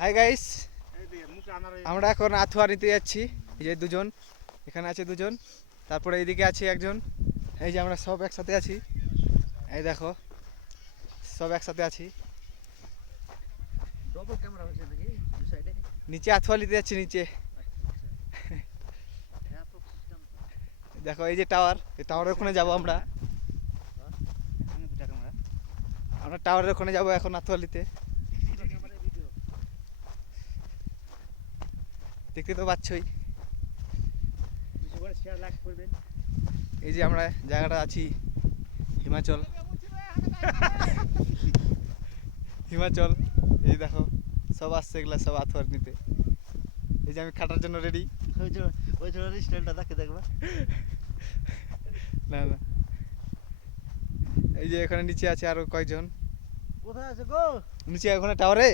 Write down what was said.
Hi guys, আমরা এখন আথুয়া নিতে যাচ্ছি। এই যে দুজন এখানে আছে, দুজন, তারপরে এইদিকে আছে একজন। এই যে আমরা সব একসাথে আছি, এই দেখো সব একসাথে আছি। ডবল ক্যামেরা হচ্ছে নাকি দুই সাইডে? নিচে আথুয়া নিতে যাচ্ছি নিচে। এত সিস্টেম দেখো এই যে টাওয়ার, এই টাওয়ারের ওখানে যাবো আমরা। এখানে দুটা ক্যামেরা আমরা টাওয়ারের ওখানে যাবো এখন আথুয়া নিতে। ক্যামেরা ভিডিও দেখতে তো পাচ্ছই। বেশি করে শেয়ার লাইক করবেন। এই যে আমরা জায়গাটা আছি হিমাচল। হিমাচল, এই দেখো সব আসছে, এগুলা সব আথুয়ার নিতে। এই যে আমি খাটার জন্য রেডি। ওই জন্য স্টাইলটা দেখে দেখবা। না না, এই যে এখানে নিচে আছে আরো কয়েকজন। কোথায় আছে গো? নিচে ওখানে টাওয়ারে